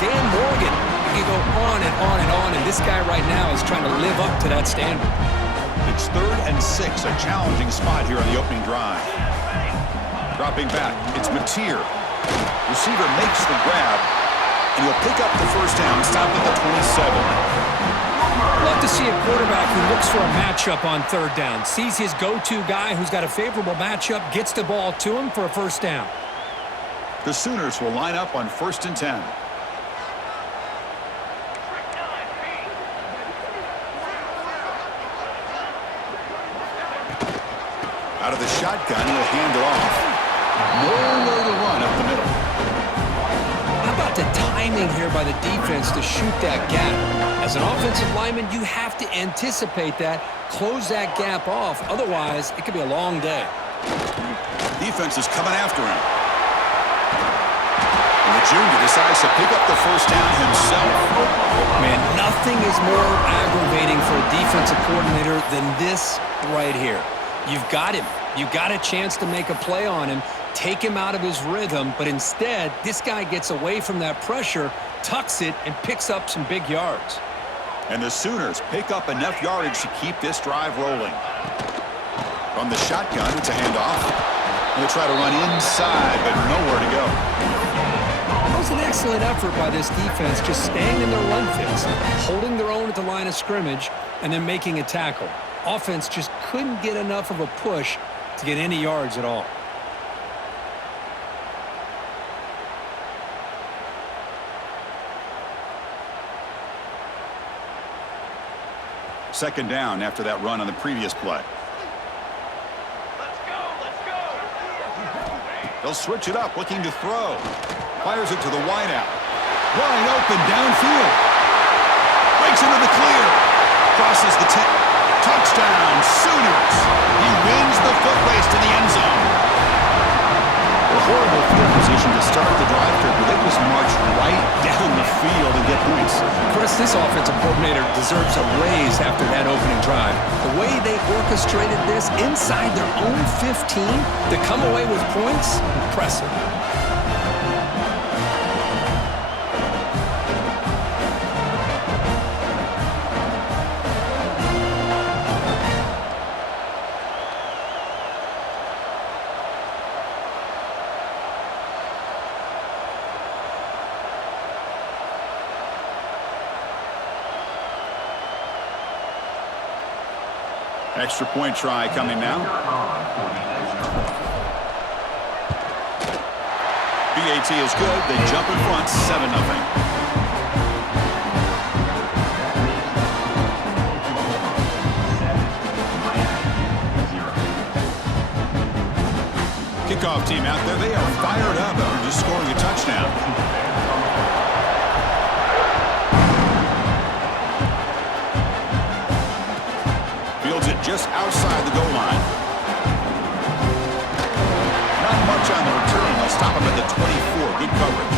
Dan Morgan. You can go on and on and on, and this guy right now is trying to live up to that standard. It's 3rd and 6, a challenging spot here on the opening drive. Dropping back, it's Mateer. Receiver makes the grab, and he'll pick up the first down, stop at the 27. Love to see a quarterback who looks for a matchup on 3rd down, sees his go-to guy who's got a favorable matchup, gets the ball to him for a first down. The Sooners will line up on 1st and 10. Out of the shotgun, he'll hand it off. Nowhere to run up the middle. How about the timing here by the defense to shoot that gap? As an offensive lineman, you have to anticipate that, close that gap off. Otherwise, it could be a long day. Defense is coming after him. And the junior decides to pick up the first down himself. Man, nothing is more aggravating for a defensive coordinator than this right here. You've got him. You've got a chance to make a play on him, take him out of his rhythm, but instead, this guy gets away from that pressure, tucks it, and picks up some big yards. And the Sooners pick up enough yardage to keep this drive rolling. From the shotgun, it's a handoff. They'll try to run inside, but nowhere to go. That was an excellent effort by this defense, just staying in their run fits, holding their own at the line of scrimmage, and then making a tackle. Offense just couldn't get enough of a push to get any yards at all. Second down after that run on the previous play. Let's go! They'll switch it up, looking to throw. Fires it to the wideout. Wide open downfield. Breaks into the clear. Crosses the 10. Touchdown, Sooners. He wins the foot race to the end zone. A horrible field position to start the drive through, but they just march right down the field and get points. Chris, this offensive coordinator deserves a raise after that opening drive. The way they orchestrated this inside their own 15 to come away with points, impressive. Extra point try coming now. BAT is good. They jump in front, 7-0. Kickoff team out there. They are fired up after just scoring a touchdown. Just outside the goal line. Not much on the return. They'll stop him at the 24. Good coverage.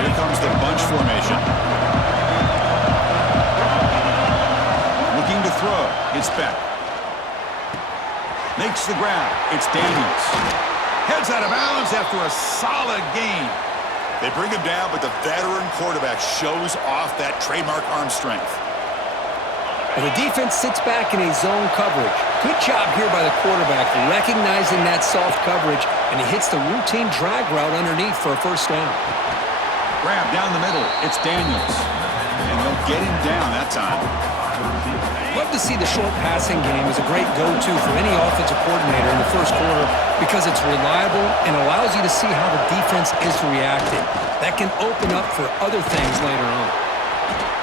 Here comes the bunch formation. Looking to throw. It's Beck. Makes the grab. It's Daniels. Heads out of bounds after a solid gain. They bring him down, but the veteran quarterback shows off that trademark arm strength. And the defense sits back in a zone coverage. Good job here by the quarterback, recognizing that soft coverage, and he hits the routine drag route underneath for a first down. Grab down the middle. It's Daniels. And they'll get him down that time. Love to see the short passing game as a great go-to for any offensive coordinator in the first quarter because it's reliable and allows you to see how the defense is reacting. That can open up for other things later on.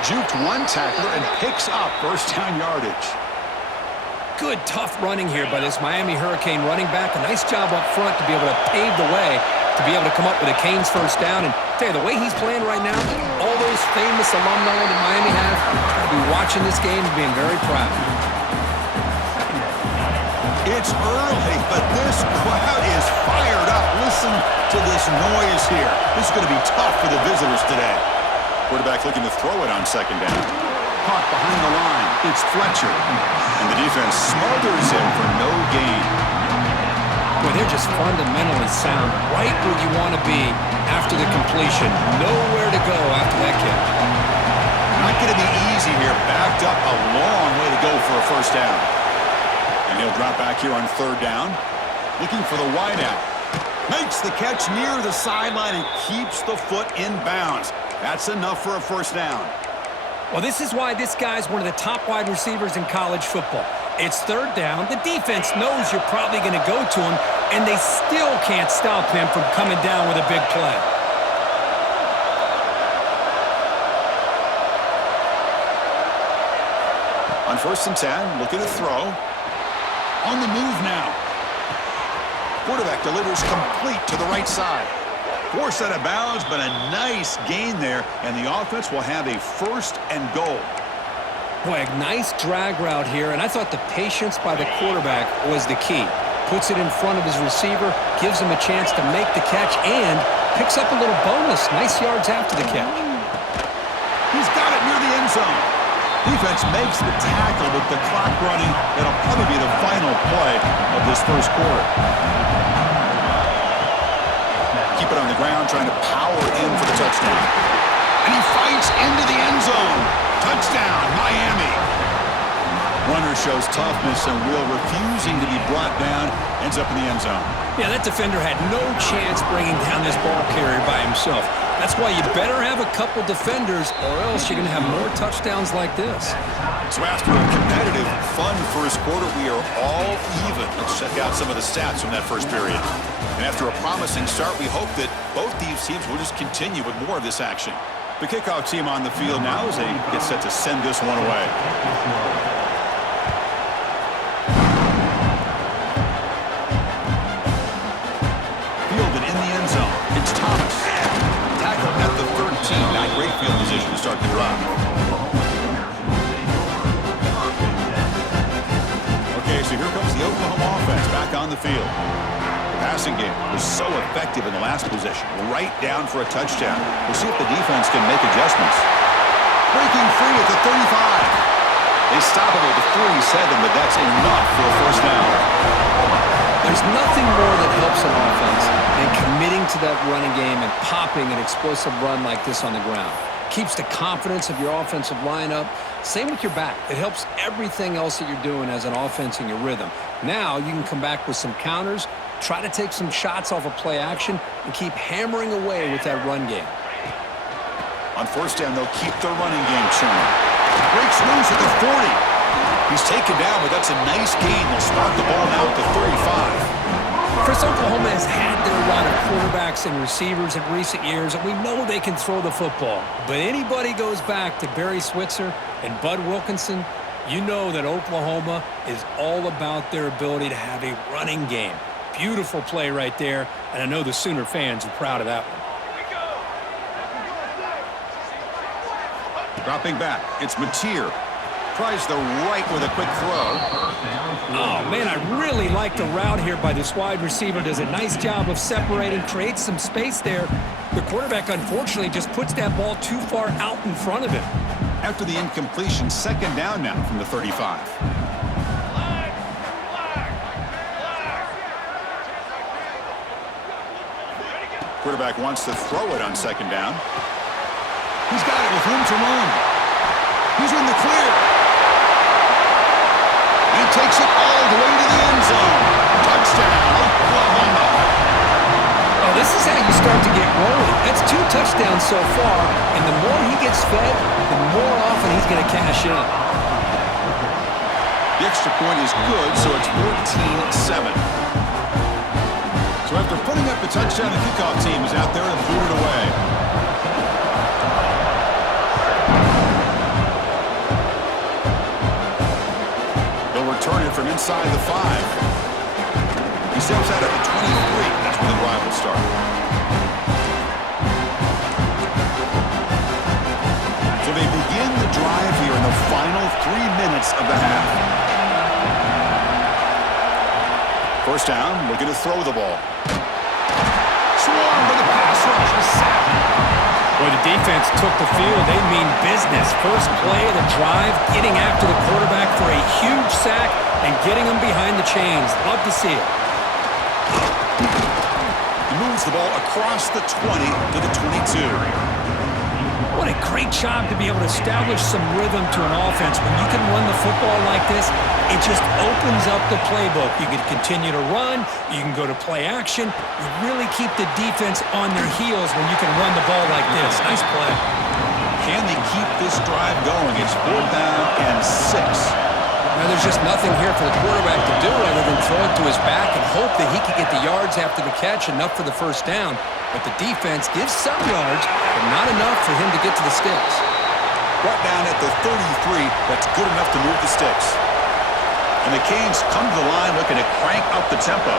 Juked one tackler and picks up first down yardage. Good, tough running here by this Miami Hurricane running back. A nice job up front to be able to pave the way to be able to come up with a Canes first down. And tell you, the way he's playing right now, all those famous alumni that Miami have, will be watching this game and being very proud. It's early, but this crowd is fired up. Listen to this noise here. This is going to be tough for the visitors today. Quarterback looking to throw it on second down. caught behind the line. It's Fletcher. And the defense smothers him for no gain. Well, they're just fundamentally sound, right where you want to be after the completion. Nowhere to go after that catch. Not going to be easy here. Backed up a long way to go for a first down. And he'll drop back here on third down. Looking for the wideout. Makes the catch near the sideline and keeps the foot in bounds. That's enough for a first down. Well, this is why this guy's one of the top wide receivers in college football. It's third down. The defense knows you're probably going to go to him, and they still can't stop him from coming down with a big play. On 1st and 10, looking to throw. On the move now. Quarterback delivers complete to the right side. Forced out of bounds, but a nice gain there, and the offense will have a 1st and goal. Boy, a nice drag route here, and I thought the patience by the quarterback was the key. Puts it in front of his receiver, gives him a chance to make the catch, and picks up a little bonus. Nice yards after the catch. He's got it near the end zone. Defense makes the tackle with the clock running. That'll probably be the final play of this first quarter. Keep it on the ground, trying to power in for the touchdown. And he fights into the end zone. Touchdown, Miami. Runner shows toughness and will, refusing to be brought down, ends up in the end zone. Yeah, that defender had no chance bringing down this ball carrier by himself. That's why you better have a couple defenders, or else you're going to have more touchdowns like this. So after a competitive, fun first quarter, we are all even. Let's check out some of the stats from that first period. And after a promising start, we hope that both these teams will just continue with more of this action. The kickoff team on the field now as they get set to send this one away. Fielded in the end zone. It's Thomas. Tackled at the 13. Not great field position to start the drive. Okay, so here comes the Oklahoma offense back on the field. Passing game was so effective in the last possession, right down for a touchdown. We'll see if the defense can make adjustments. Breaking free at the 35. They stop him at the 47, but that's enough for a first down. There's nothing more that helps an offense than committing to that running game and popping an explosive run like this on the ground. Keeps the confidence of your offensive lineup. Same with your back. It helps everything else that you're doing as an offense in your rhythm. Now you can come back with some counters, try to take some shots off of play action, and keep hammering away with that run game. On first down, they'll keep their running game churning. Breaks loose at the 40. He's taken down, but that's a nice gain. They'll spot the ball now at the 35. First, Oklahoma has had their run of quarterbacks and receivers in recent years, and we know they can throw the football. But anybody goes back to Barry Switzer and Bud Wilkinson, you know that Oklahoma is all about their ability to have a running game. Beautiful play right there, and I know the Sooner fans are proud of that one. Dropping back, it's Mateer. Tries the right with a quick throw. Oh, man, I really like the route here by this wide receiver. Does a nice job of separating, creates some space there. The quarterback, unfortunately, just puts that ball too far out in front of him. After the incompletion, second down now from the 35. Quarterback wants to throw it on second down. He's got it with room to run. He's in the clear. And he takes it all the way to the end zone. Touchdown, Oklahoma. Oh, this is how you start to get rolling. That's 2 touchdowns so far, and the more he gets fed, the more often he's going to cash in. The extra point is good, so it's 14-7. So after putting up the touchdown, the kickoff team is out there and boot it away. They'll return it from inside the 5. He steps out at the 23. That's where the drive will start. So they begin the drive here in the final 3 minutes of the half. First down, looking to throw the ball. Swarmed by the pass rush is sacked. Well, Boy, the defense took the field. They mean business. First play of the drive, getting after the quarterback for a huge sack and getting him behind the chains. Love to see it. He moves the ball across the 20 to the 22. What a great job to be able to establish some rhythm to an offense. When you can run the football like this, it just opens up the playbook. You can continue to run. You can go to play action. You really keep the defense on their heels when you can run the ball like this. Nice play. Can they keep this drive going? It's 4th down and 6. Now, there's just nothing here for the quarterback to do other than throw it to his back and hope that he can get the yards after the catch, enough for the first down. But the defense gives some yards, but not enough for him to get to the sticks. Brought down at the 33, that's good enough to move the sticks. And the Canes come to the line looking to crank up the tempo.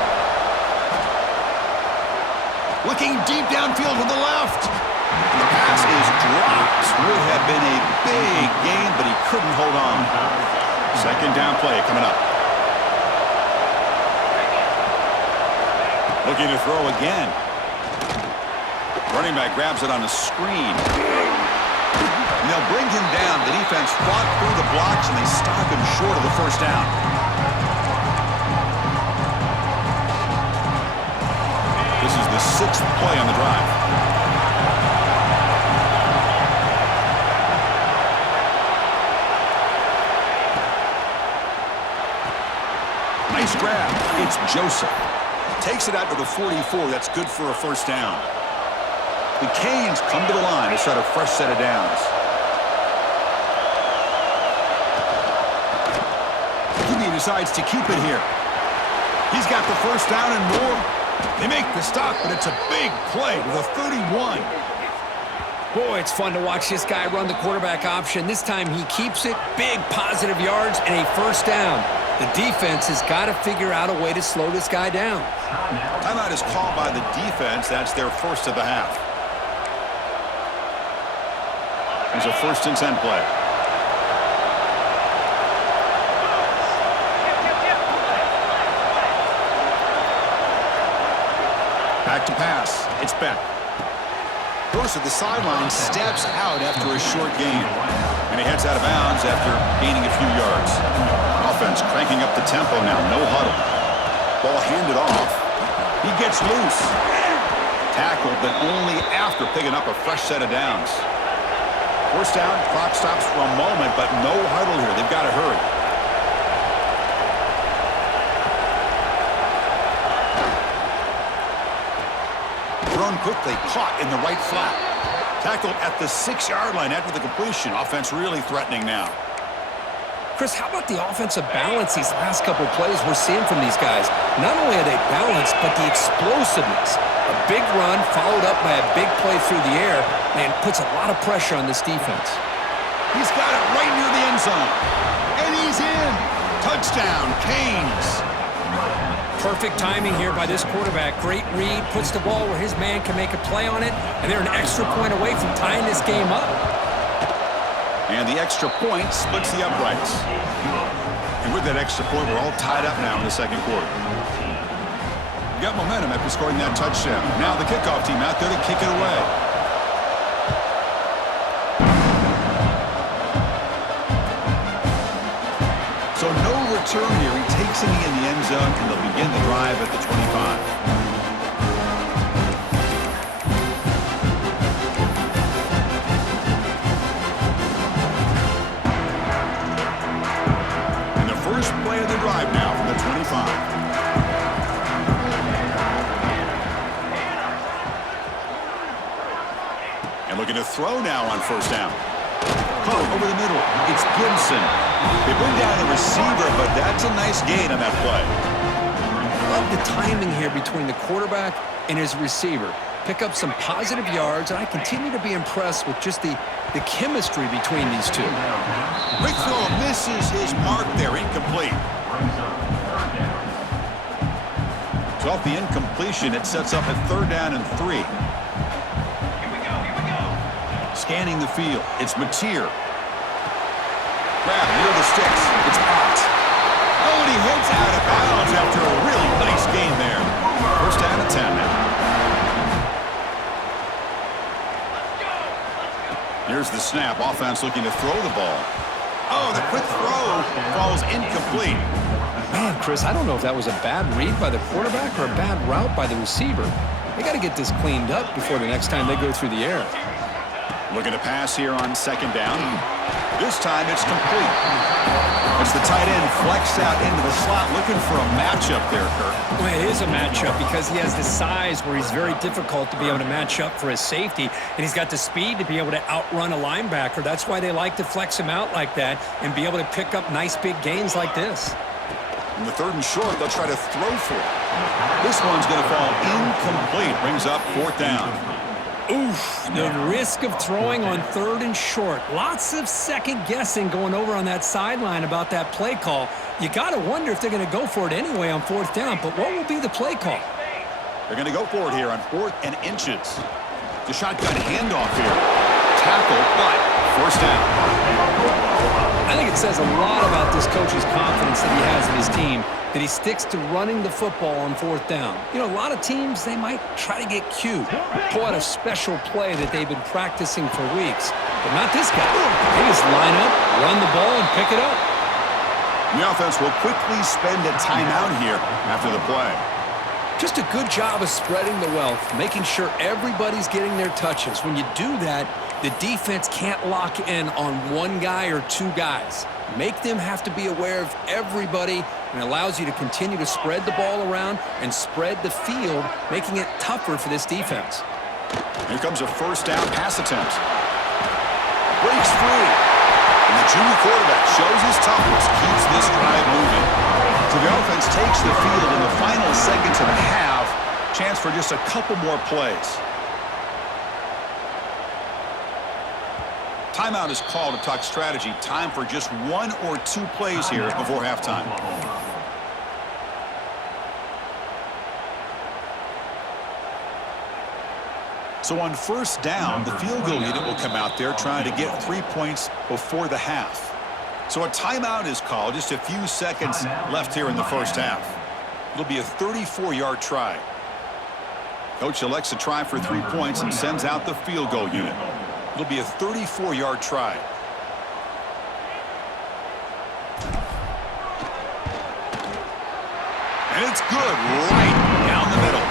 Looking deep downfield to the left. The pass is dropped. Would have been a big gain, but he couldn't hold on. Second down play coming up. Looking to throw again. Running back grabs it on the screen. And they'll bring him down. The defense fought through the blocks, and they stop him short of the first down. This is the 6th play on the drive. Nice grab. It's Joseph. Takes it out to the 44. That's good for a first down. The Canes come to the line to start a fresh set of downs. He decides to keep it here. He's got the first down and more. They make the stop, but it's a big play to the 31. Boy, it's fun to watch this guy run the quarterback option. This time he keeps it, big positive yards, and a first down. The defense has got to figure out a way to slow this guy down. Timeout is called by the defense. That's their first of the half. There's a 1st and 10 play. Back to pass. It's Beck. Goes to the sideline, steps out after a short gain. And he heads out of bounds after gaining a few yards. Offense cranking up the tempo now. No huddle. Ball handed off. He gets loose. Tackled, but only after picking up a fresh set of downs. First down, clock stops for a moment, but no huddle here. They've got to hurry. Thrown quickly, caught in the right flat. Tackled at the 6-yard line after the completion. Offense really threatening now. Chris, how about the offensive balance these last couple of plays we're seeing from these guys? Not only are they balanced, but the explosiveness. A big run followed up by a big play through the air, and puts a lot of pressure on this defense. He's got it right near the end zone. And he's in. Touchdown, Canes. Perfect timing here by this quarterback. Great read, puts the ball where his man can make a play on it, and they're an extra point away from tying this game up. And the extra point splits the uprights. And with that extra point, we're all tied up now in the second quarter. Got momentum after scoring that touchdown. Now the kickoff team out there to kick it away. So no return here. He takes it in the end zone, and they'll begin the drive at the 25. First play of the drive now from the 25. And looking to throw now on first down. Caught over the middle. It's Gibson. They bring down the receiver, but that's a nice gain on that play. I love the timing here between the quarterback and his receiver. Pick up some positive yards, and I continue to be impressed with just the chemistry between these two. Quick throw misses his mark there, incomplete. So off the incompletion, it sets up a 3rd down and 3. Here we go. Scanning the field, it's Mateer. Grab near the sticks, it's Potts. Oh, and he heads out of bounds after a really nice gain there. First down and 10 now. Here's the snap. Offense looking to throw the ball. Oh, the quick throw falls incomplete. Man, Chris, I don't know if that was a bad read by the quarterback or a bad route by the receiver. They got to get this cleaned up before the next time they go through the air. Looking to pass here on second down. This time it's complete. It's the tight end flexed out into the slot, looking for a matchup there, Kirk. Well, it is a matchup because he has the size where he's very difficult to be able to match up for his safety, and he's got the speed to be able to outrun a linebacker. That's why they like to flex him out like that and be able to pick up nice big gains like this. In the third and short, they'll try to throw for it. This one's going to fall incomplete. Brings up fourth down. Oof, the risk of throwing on third and short. Lots of second guessing going over on that sideline about that play call. You got to wonder if they're going to go for it anyway on fourth down, but what will be the play call? They're going to go for it here on 4th and inches. The shotgun handoff here. Tackle, but first down. I think it says a lot about this coach's confidence that he has in his team, that he sticks to running the football on fourth down. You know, a lot of teams, they might try to get cute, pull out a special play that they've been practicing for weeks, but not this guy. They just line up, run the ball, and pick it up. The offense will quickly spend a timeout here after the play. Just a good job of spreading the wealth, making sure everybody's getting their touches. When you do that, the defense can't lock in on one guy or two guys. Make them have to be aware of everybody, and allows you to continue to spread the ball around and spread the field, making it tougher for this defense. Here comes a first down pass attempt. Breaks free. And the junior quarterback shows his toughness, keeps this drive moving. So the offense takes the field in the final seconds of the half. Chance for just a couple more plays. Timeout is called to talk strategy. Time for just 1 or 2 plays here before halftime. So on first down, the field goal unit will come out there trying to get 3 points before the half. So a timeout is called. Just a few seconds left here in the first half. It'll be a 34-yard try. Coach elects to try for 3 points and sends out the field goal unit. It'll be a 34-yard try. And it's good right down the middle.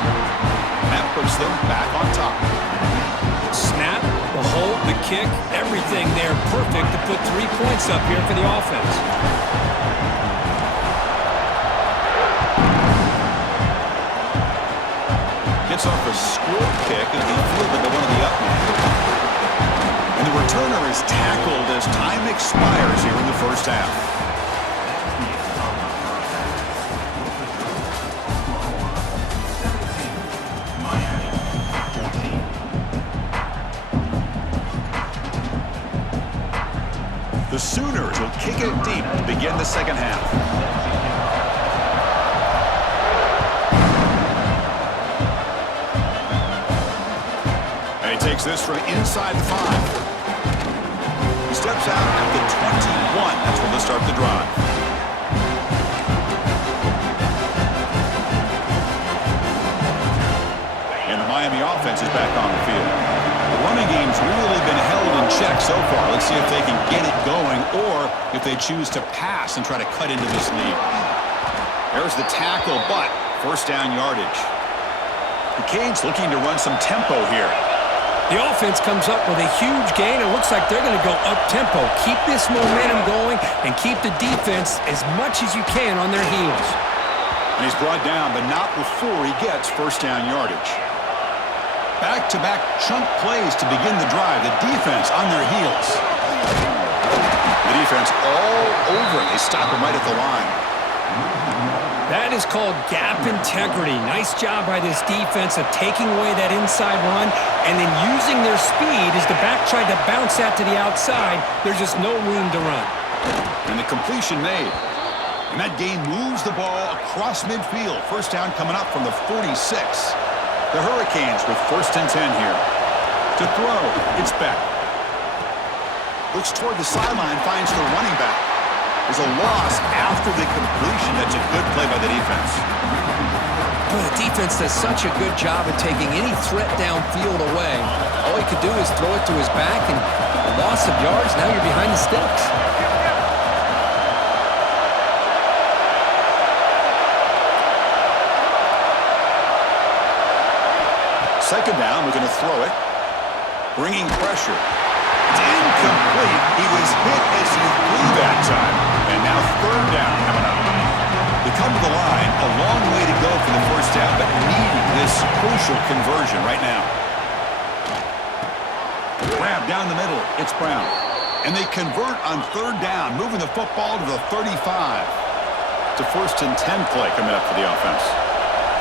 That puts them back on top. Snap, the hold, the kick, everything there perfect to put 3 points up here for the offense. Gets off a squib kick as he fielded to one of the up men. And the returner is tackled as time expires here in the first half. The Sooners will kick it deep to begin the second half. And he takes this from inside the 5. He steps out at the 21. That's where they'll start the drive. And the Miami offense is back on the field. The running game's really been held in check so far. Let's see if they can get it going or if they choose to pass and try to cut into this lead. There's the tackle, but first down yardage. The Canes looking to run some tempo here. The offense comes up with a huge gain. It looks like they're going to go up-tempo. Keep this momentum going and keep the defense as much as you can on their heels. And he's brought down, but not before he gets first down yardage. Back-to-back chunk plays to begin the drive. The defense on their heels. The defense all over. They stop him right at the line. That is called gap integrity. Nice job by this defense of taking away that inside run and then using their speed as the back tried to bounce that to the outside. There's just no room to run. And the completion made. And that game moves the ball across midfield. First down coming up from the 46. The Hurricanes with first and 10 here. To throw, it's Beck. Looks toward the sideline, finds the running back. There's a loss after the completion. That's a good play by the defense. Boy, the defense does such a good job of taking any threat downfield away. All he could do is throw it to his back, and Loss of yards, now you're behind the sticks. Second down, looking to throw it. Bringing pressure. It's incomplete. He was hit as he threw that time. And now third down coming up. They come to the line. A long way to go for the first down, but needing this crucial conversion right now. Grab down the middle. It's Brown. And they convert on third down, moving the football to the 35. It's a 1st and 10 play coming up for the offense.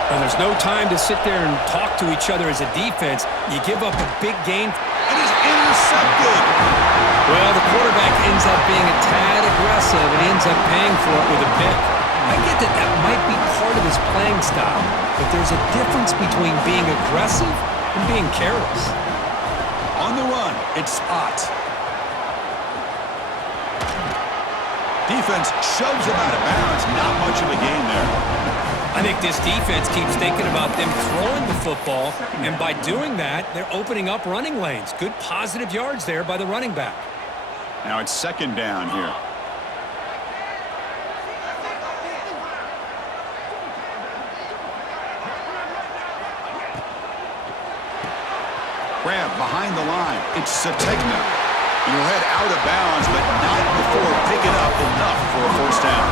Well, there's no time to sit there and talk to each other as a defense. You give up a big gain. It is intercepted. Well, the quarterback ends up being a tad aggressive and ends up paying for it with a pick. I get that that might be part of his playing style, but there's a difference between being aggressive and being careless. On the run, it's Spot. Defense shoves him out of bounds. Not much of a gain there. I think this defense keeps thinking about them throwing the football, and by doing that, they're opening up running lanes. Good positive yards there by the running back. Now it's second down here. Grab behind the line. It's Sategna. He'll head out of bounds, but not before picking up enough for a first down.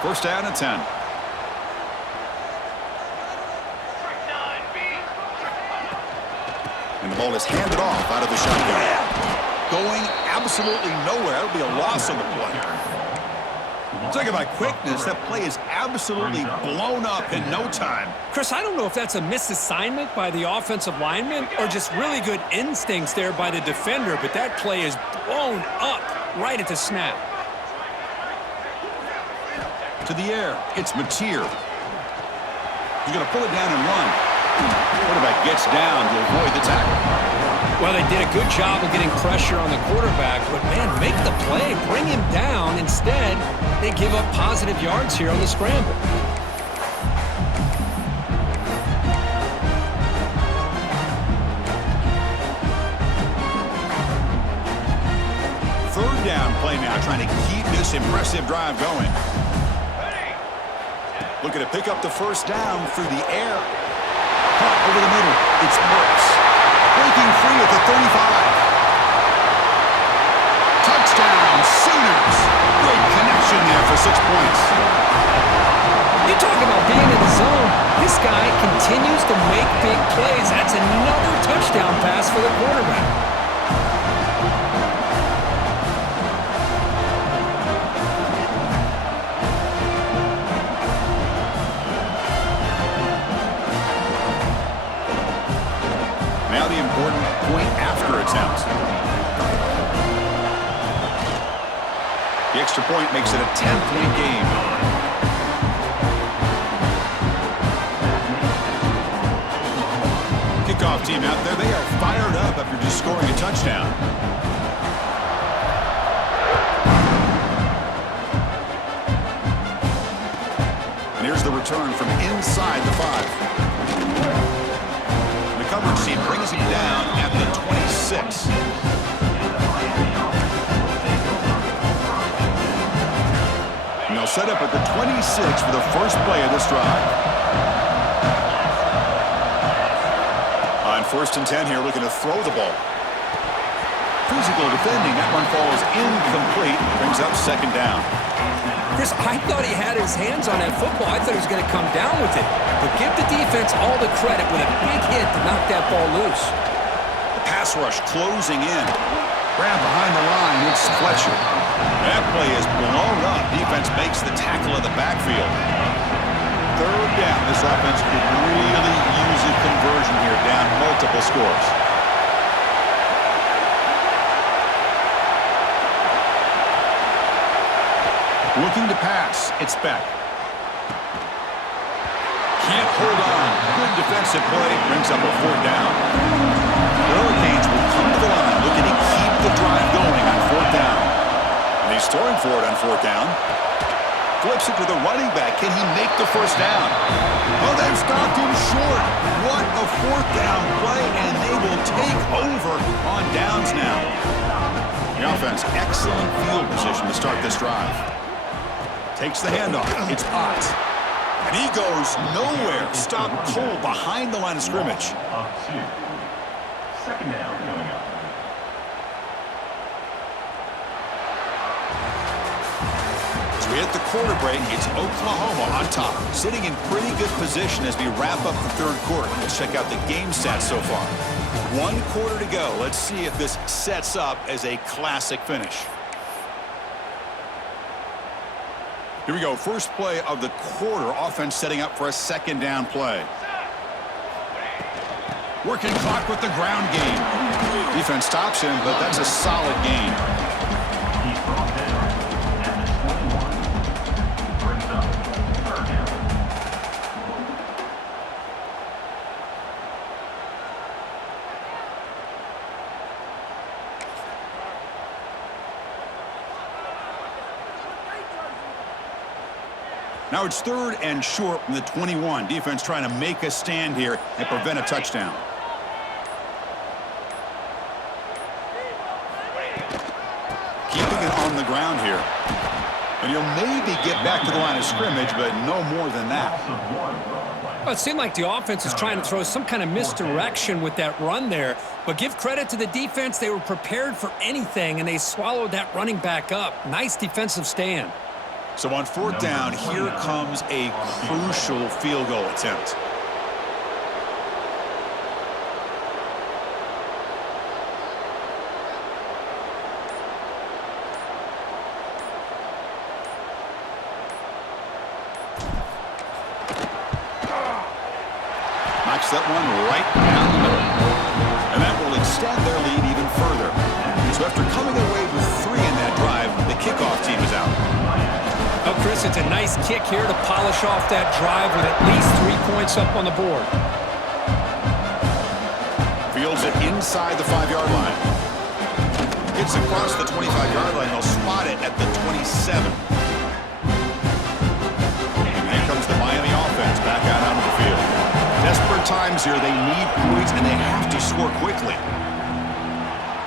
First down at 10. And the ball is handed off out of the shotgun. Going absolutely nowhere. That'll be a loss on the play. Talk about quickness. That play is absolutely blown up in no time. Chris, I don't know if that's a misassignment by the offensive lineman or just really good instincts there by the defender, but that play is blown up right at the snap. To the air, it's Mateer. He's going to pull it down and run. Quarterback gets down to avoid the tackle. Well, they did a good job of getting pressure on the quarterback, but, man, make the play. Bring him down. Instead, they give up positive yards here on the scramble. Third down play now, trying to keep this impressive drive going. Looking to pick up the first down through the air. Caught over the middle. It's Brooks. Breaking free at the 35. Touchdown, Sooners. Great connection there for 6 points. You talk about being in the zone. This guy continues to make big plays. That's another touchdown pass for the quarterback. Now the important point after attempt. The extra point makes it a 10-point game. Kickoff team out there, they are fired up after just scoring a touchdown. And here's the return from inside the 5. Coverage team brings him down at the 26. And they'll set up at the 26 for the first play of this drive. On 1st and 10 here, looking to throw the ball. Physical defending. That one falls incomplete. Brings up second down. Chris, I thought he had his hands on that football. I thought he was going to come down with it. But give the defense all the credit with a big hit to knock that ball loose. The pass rush closing in. Grab behind the line. It's Fletcher. That play is blown up. Defense makes the tackle of the backfield. Third down. This offense could really use a conversion here, down multiple scores. Looking to pass. It's Beck. Can't hold on. Good defensive play. Brings up a 4th down. The Hurricanes will come to the line looking to keep the drive going on 4th down. And he's throwing for it on 4th down. Flips it to the running back. Can he make the first down? Oh, they've stopped him short. What a fourth down play, and they will take over on downs now. The offense, excellent field position to start this drive. Takes the handoff. It's Ott. And he goes nowhere. Stop cold behind the line of scrimmage. Second down coming up. As we hit the quarter break, it's Oklahoma on top, sitting in pretty good position as we wrap up the third quarter. Let's check out the game stats so far. 1 quarter to go. Let's see if this sets up as a classic finish. Here we go. First play of the quarter. Offense setting up for a second down play. Working clock with the ground game. Defense stops him, but that's a solid gain. He's brought down at the 21. Brings up third down. Now it's third and short from the 21. Defense trying to make a stand here and prevent a touchdown. Keeping it on the ground here. And he'll maybe get back to the line of scrimmage, but no more than that. Well, it seemed like the offense is trying to throw some kind of misdirection with that run there. But give credit to the defense. They were prepared for anything, and they swallowed that running back up. Nice defensive stand. So on fourth down, here comes a crucial field goal attempt. Knocks that one right down the middle. And that will extend their lead even further. So after coming away with 3 in that drive, the kickoff team is out. Oh, Chris, it's a nice kick here to polish off that drive with at least 3 points up on the board. Fields it inside the 5-yard line. Gets across the 25-yard line. They'll spot it at the 27. And here comes the Miami offense back out onto the field. Desperate times here. They need points, and they have to score quickly.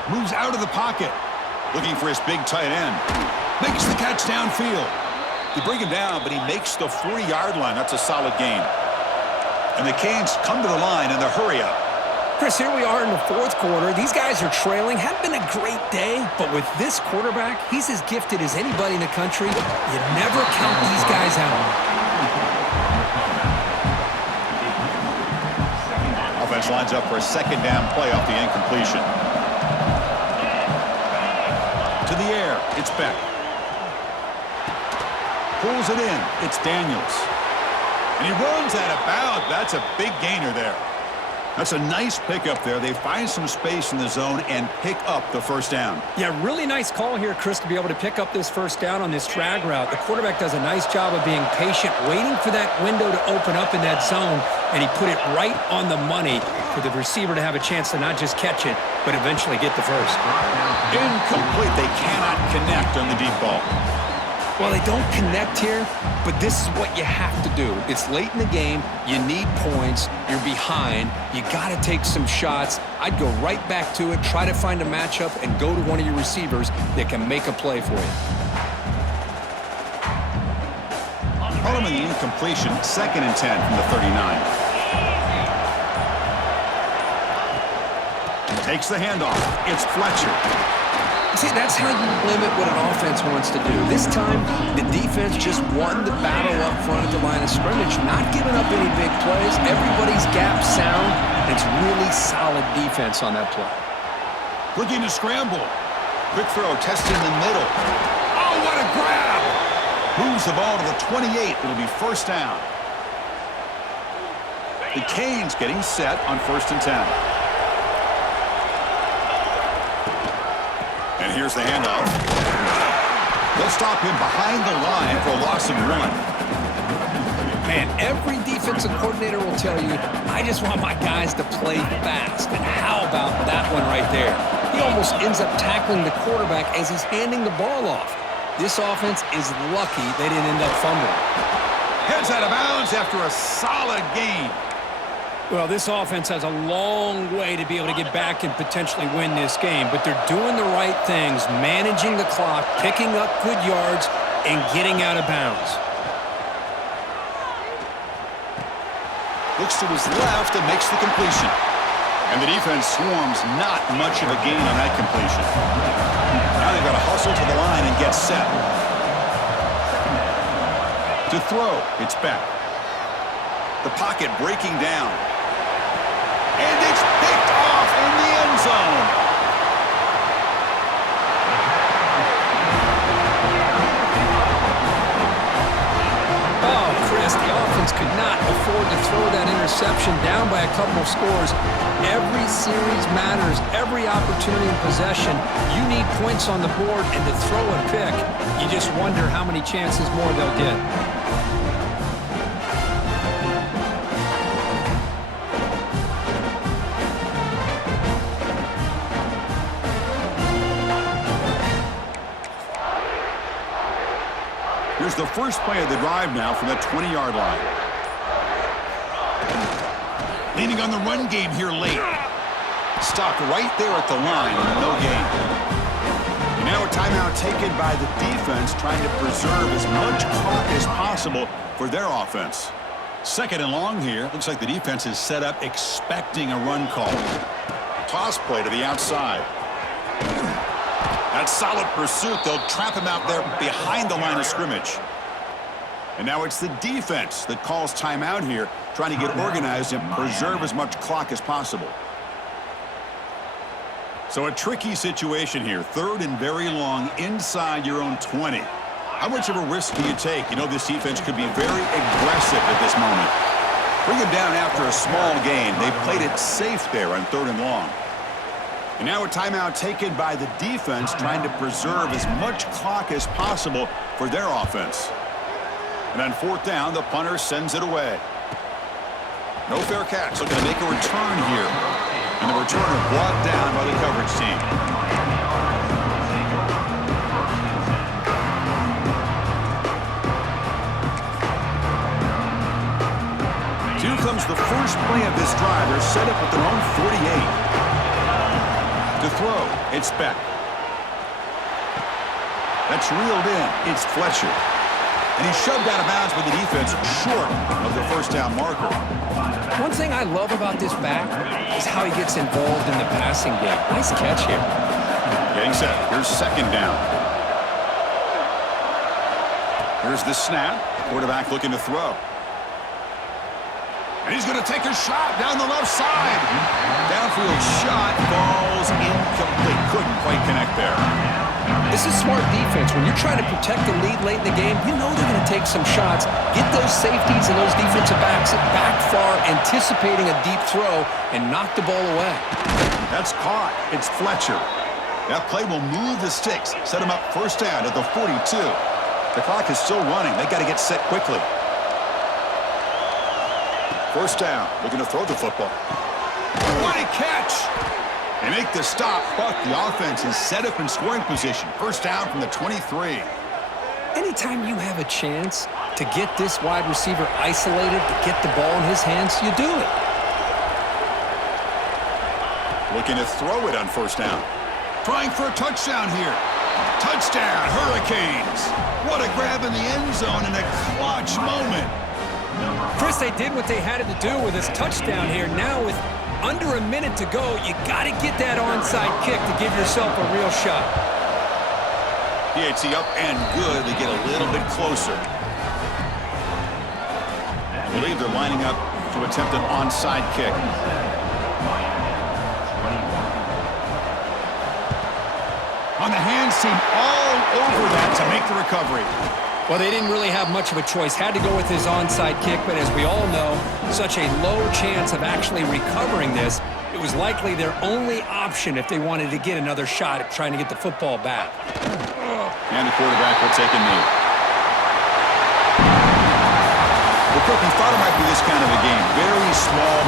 Moves out of the pocket. Looking for his big tight end. Makes the catch downfield. They bring him down, but he makes the 40-yard line. That's a solid gain. And the Canes come to the line in the hurry up. Chris, here we are in the fourth quarter. These guys are trailing. Hadn't been a great day, but with this quarterback, he's as gifted as anybody in the country. You never count these guys out. Offense lines up for a second down play off the incompletion. To the air, it's Beck. Pulls it in, it's Daniels. And he runs out of bounds. That's a big gainer there. That's a nice pickup there. They find some space in the zone and pick up the first down. Yeah, really nice call here, Chris, to be able to pick up this first down on this drag route. The quarterback does a nice job of being patient, waiting for that window to open up in that zone, and he put it right on the money for the receiver to have a chance to not just catch it, but eventually get the first. Incomplete. They cannot connect on the deep ball. Well, they don't connect here, but this is what you have to do. It's late in the game. You need points. You're behind. You got to take some shots. I'd go right back to it, try to find a matchup, and go to one of your receivers that can make a play for you. Following the incompletion, 2nd and 10 from the 39. Takes the handoff. It's Fletcher. See, that's how you limit what an offense wants to do. This time, the defense just won the battle up front at the line of scrimmage, not giving up any big plays. Everybody's gap sound. It's really solid defense on that play. Looking to scramble. Quick throw, tested in the middle. Oh, what a grab! Moves the ball to the 28. It'll be first down. The Canes getting set on 1st and 10. And here's the handoff. They'll stop him behind the line for a loss of 1. Man, every defensive coordinator will tell you, I just want my guys to play fast. And how about that one right there? He almost ends up tackling the quarterback as he's handing the ball off. This offense is lucky they didn't end up fumbling. Heads out of bounds after a solid gain. Well, this offense has a long way to be able to get back and potentially win this game, but they're doing the right things, managing the clock, picking up good yards, and getting out of bounds. Looks to his left and makes the completion. And the defense swarms, not much of a gain on that completion. Now they've got to hustle to the line and get set. To throw, it's Beck. The pocket breaking down. And it's picked off in the end zone. Oh, Chris, the offense could not afford to throw that interception down by a couple of scores. Every series matters. Every opportunity in possession, you need points on the board, and to throw and pick, you just wonder how many chances more they'll get. Here's the first play of the drive now from the 20-yard line. Leaning on the run game here late. Stopped right there at the line, no gain. And now a timeout taken by the defense, trying to preserve as much clock as possible for their offense. Second and long here. Looks like the defense is set up expecting a run call. Toss play to the outside. That solid pursuit. They'll trap him out there behind the line of scrimmage. And now it's the defense that calls timeout here, trying to get organized and preserve as much clock as possible. So a tricky situation here. Third and very long inside your own 20. How much of a risk do you take? You know this defense could be very aggressive at this moment. Bring him down after a small gain. They played it safe there on third and long. And now a timeout taken by the defense, trying to preserve as much clock as possible for their offense. And on fourth down, the punter sends it away. No fair catch. Looking to make a return here. And the returner brought down by the coverage team. Here comes the first play of this drive. They're set up at their own 48. To throw, it's Beck. That's reeled in. It's Fletcher. And he's shoved out of bounds with the defense short of the first down marker. One thing I love about this back is how he gets involved in the passing game. Nice catch here. Getting set. Here's second down. Here's the snap. Quarterback looking to throw. And he's going to take a shot down the left side. Downfield shot falls incomplete. Couldn't quite connect there. This is smart defense. When you're trying to protect the lead late in the game, you know they're going to take some shots, get those safeties and those defensive backs back far, anticipating a deep throw, and knock the ball away. That's caught. It's Fletcher. That play will move the sticks, set him up first down at the 42. The clock is still running. They got to get set quickly. First down, looking to throw the football. What a catch! They make the stop, but the offense is set up in scoring position. First down from the 23. Anytime you have a chance to get this wide receiver isolated, to get the ball in his hands, you do it. Looking to throw it on first down. Trying for a touchdown here. Touchdown, Hurricanes. What a grab in the end zone in a clutch moment. Chris, they did what they had to do with this touchdown here. Now with under a minute to go, you got to get that onside kick to give yourself a real shot. PAT up and good. They get a little bit closer. I believe they're lining up to attempt an onside kick. On the hands team all over that to make the recovery. Well, they didn't really have much of a choice. Had to go with his onside kick, but as we all know, such a low chance of actually recovering this. It was likely their only option if they wanted to get another shot at trying to get the football back. And the quarterback will take a knee. Well, Cook, we thought it might be this kind of a game. Very small